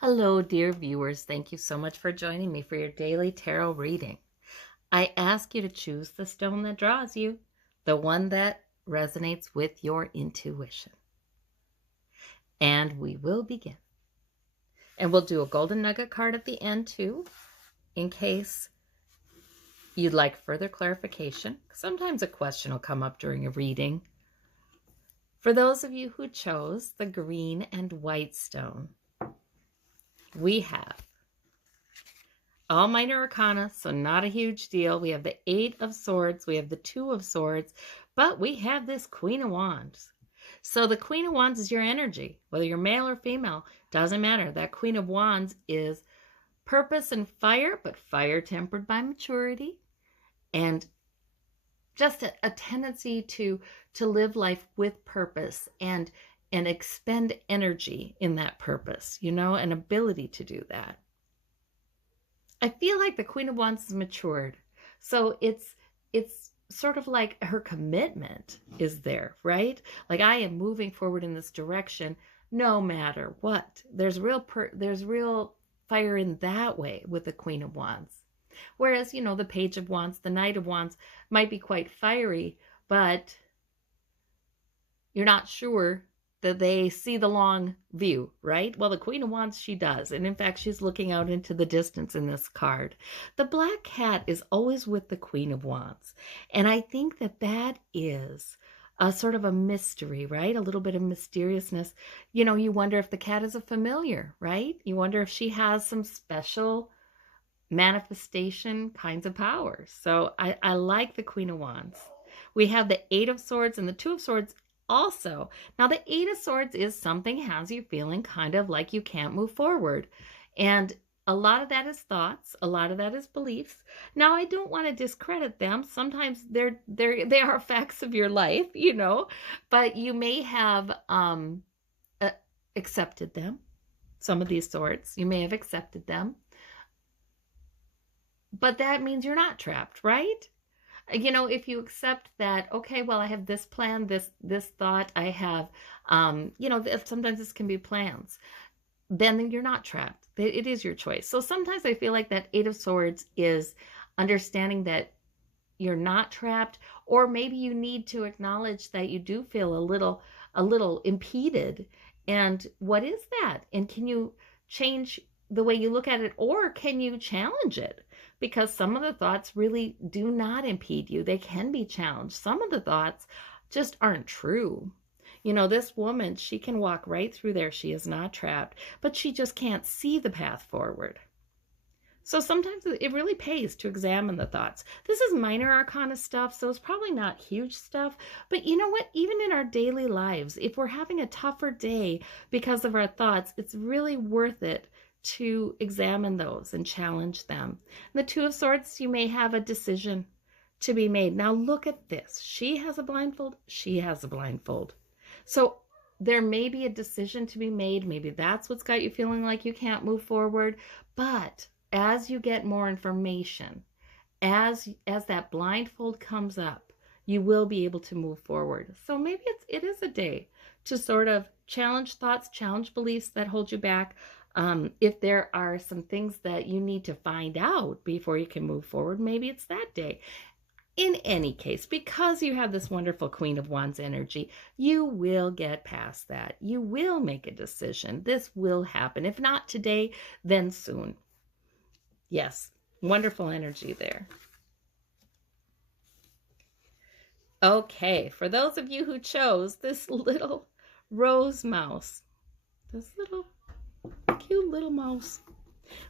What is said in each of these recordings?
Hello, dear viewers. Thank you so much for joining me for your daily tarot reading. I ask you to choose the stone that draws you, the one that resonates with your intuition. And we will begin. And we'll do a golden nugget card at the end too, in case you'd like further clarification. Sometimes a question will come up during a reading. For those of you who chose the green and white stone, we have all minor arcana, so not a huge deal. We have the Eight of Swords, we have the Two of Swords, but we have this Queen of Wands. So the Queen of Wands is your energy, whether you're male or female, doesn't matter. That Queen of Wands is purpose and fire, but fire tempered by maturity, and just a tendency to live life with purpose and expend energy in that purpose, an ability to do that. I feel like the Queen of Wands is matured. So it's sort of like her commitment is there, right? Like, I am moving forward in this direction no matter what. There's real fire in that way with the Queen of Wands. Whereas, the Page of Wands, the Knight of Wands might be quite fiery, but you're not sure that they see the long view, right? Well, the Queen of Wands, she does. And in fact, she's looking out into the distance in this card. The black cat is always with the Queen of Wands. And I think that is a sort of a mystery, right? A little bit of mysteriousness. You wonder if the cat is a familiar, right? You wonder if she has some special manifestation kinds of powers. So I like the Queen of Wands. We have the Eight of Swords and the Two of Swords also. Now, the Eight of Swords is something has you feeling kind of like you can't move forward. And a lot of that is thoughts. A lot of that is beliefs. Now, I don't want to discredit them. Sometimes they are facts of your life, but you may have accepted them. Some of these swords, you may have accepted them. But that means you're not trapped, right? If you accept that, okay, well, I have this plan, this thought, I have, sometimes this can be plans, then you're not trapped. It is your choice. So sometimes I feel like that Eight of Swords is understanding that you're not trapped, or maybe you need to acknowledge that you do feel a little impeded. And what is that? And can you change the way you look at it, or can you challenge it? Because some of the thoughts really do not impede you. They can be challenged. Some of the thoughts just aren't true. This woman, she can walk right through there. She is not trapped, but she just can't see the path forward. So sometimes it really pays to examine the thoughts. This is minor arcana stuff, so it's probably not huge stuff. But you know what? Even in our daily lives, if we're having a tougher day because of our thoughts, it's really worth it to examine those and challenge them. The Two of Swords, you may have a decision to be made. Now look at this. She has a blindfold. She has a blindfold. So there may be a decision to be made. Maybe that's what's got you feeling like you can't move forward. But as you get more information, as that blindfold comes up, you will be able to move forward. So maybe it is a day to sort of challenge thoughts, challenge beliefs that hold you back. If there are some things that you need to find out before you can move forward, maybe it's that day. In any case, because you have this wonderful Queen of Wands energy, you will get past that. You will make a decision. This will happen. If not today, then soon. Yes, wonderful energy there. Okay, for those of you who chose this little rose mouse, this little cute little mouse,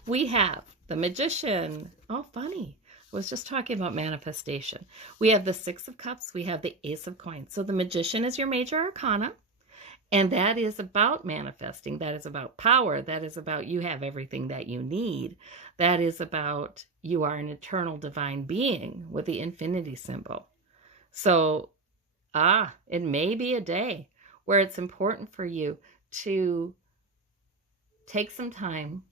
we have the Magician. Oh, funny. I was just talking about manifestation. We have the Six of Cups. We have the Ace of Coins. So the Magician is your major arcana, and that is about manifesting. That is about power. That is about you have everything that you need. That is about you are an eternal divine being with the infinity symbol. So, it may be a day where it's important for you to take some time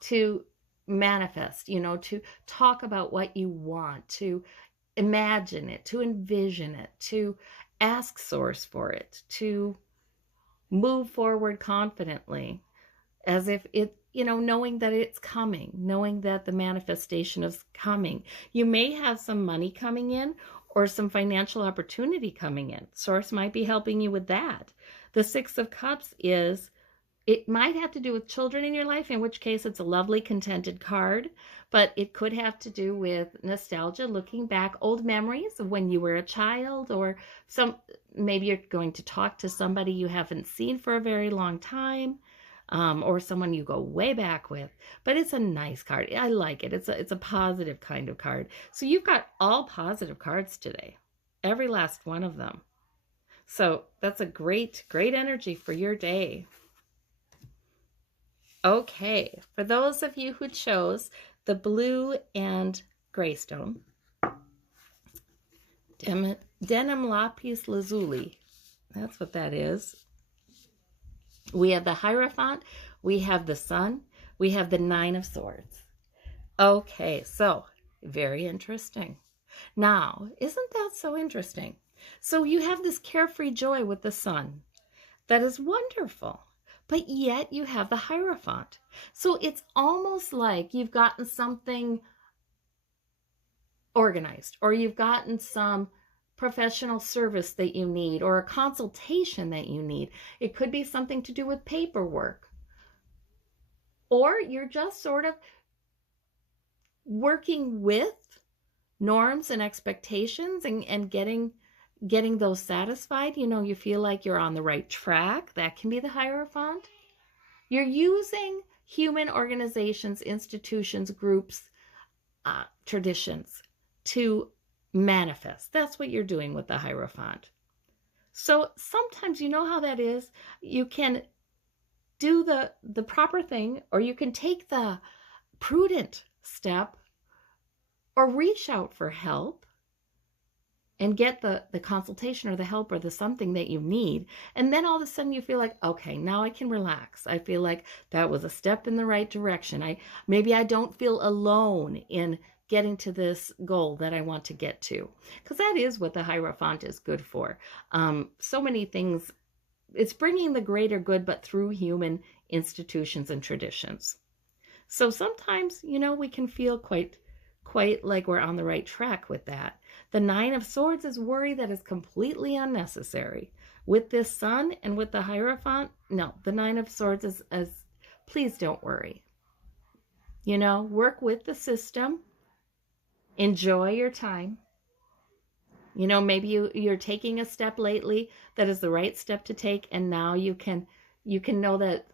to manifest, to talk about what you want, to imagine it, to envision it, to ask source for it, to move forward confidently. as if it, knowing that it's coming, knowing that the manifestation is coming. You may have some money coming in or some financial opportunity coming in. Source might be helping you with that. The Six of Cups is, it might have to do with children in your life, in which case it's a lovely contented card, but it could have to do with nostalgia, looking back, old memories of when you were a child, or maybe you're going to talk to somebody you haven't seen for a very long time, or someone you go way back with. But it's a nice card. I like it. It's a positive kind of card. So you've got all positive cards today, every last one of them. So that's a great, great energy for your day. Okay, for those of you who chose the blue and gray stone, denim lapis lazuli, that's what that is. We have the Hierophant, we have the Sun, we have the Nine of Swords. Okay, so very interesting. Now, isn't that so interesting? So you have this carefree joy with the Sun. That is wonderful. But yet you have the Hierophant. So it's almost like you've gotten something organized, or you've gotten some professional service that you need, or a consultation that you need. It could be something to do with paperwork. Or you're just sort of working with norms and expectations and getting those satisfied. You feel like you're on the right track. That can be the Hierophant. You're using human organizations, institutions, groups, traditions to manifest. That's what you're doing with the Hierophant. So sometimes, you know how that is, you can do the proper thing, or you can take the prudent step, or reach out for help and get the consultation or the help or the something that you need. And then all of a sudden you feel like, okay, now I can relax. I feel like that was a step in the right direction. Maybe I don't feel alone in getting to this goal that I want to get to. Because that is what the Hierophant is good for. So many things, it's bringing the greater good, but through human institutions and traditions. So sometimes, we can feel quite like we're on the right track with that. The Nine of Swords is worry that is completely unnecessary. With this Sun and with the Hierophant, no, the Nine of Swords is please don't worry. Work with the system. Enjoy your time. Maybe you're taking a step lately that is the right step to take, and now you can know that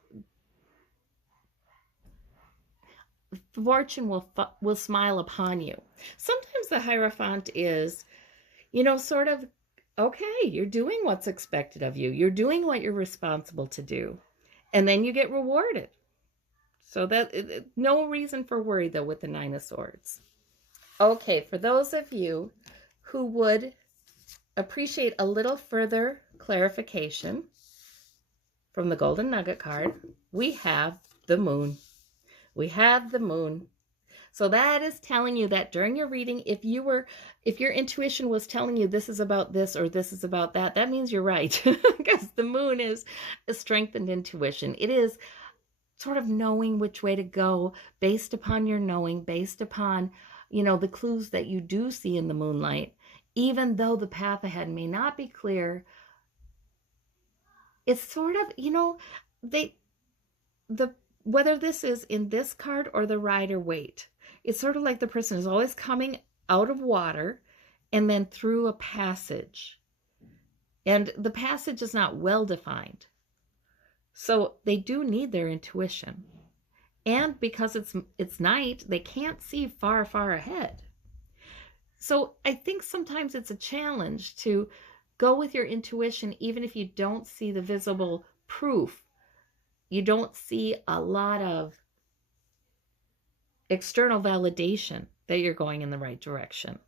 fortune will smile upon you. Sometimes the Hierophant is, sort of, okay, you're doing what's expected of you. You're doing what you're responsible to do. And then you get rewarded. So that no reason for worry, though, with the Nine of Swords. Okay, for those of you who would appreciate a little further clarification from the Golden Nugget card, we have the Moon. We have the Moon. So that is telling you that during your reading, if your intuition was telling you this is about this or this is about that, that means you're right. Because the Moon is a strengthened intuition. It is sort of knowing which way to go based upon your knowing, based upon, the clues that you do see in the moonlight. Even though the path ahead may not be clear, it's sort of, whether this is in this card or the Rider-Waite, it's sort of like the person is always coming out of water and then through a passage. And the passage is not well defined. So they do need their intuition. And because it's night, they can't see far, far ahead. So I think sometimes it's a challenge to go with your intuition, even if you don't see the visible proof. You don't see a lot of external validation that you're going in the right direction.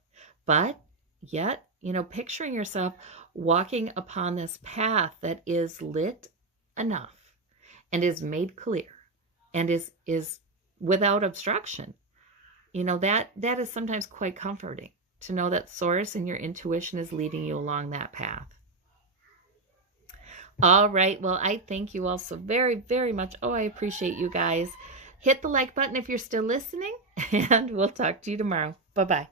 But yet, picturing yourself walking upon this path that is lit enough and is made clear and is without obstruction, that is sometimes quite comforting to know that Source and your intuition is leading you along that path. All right. Well, I thank you all so very, very much. Oh, I appreciate you guys. Hit the like button if you're still listening, and we'll talk to you tomorrow. Bye-bye.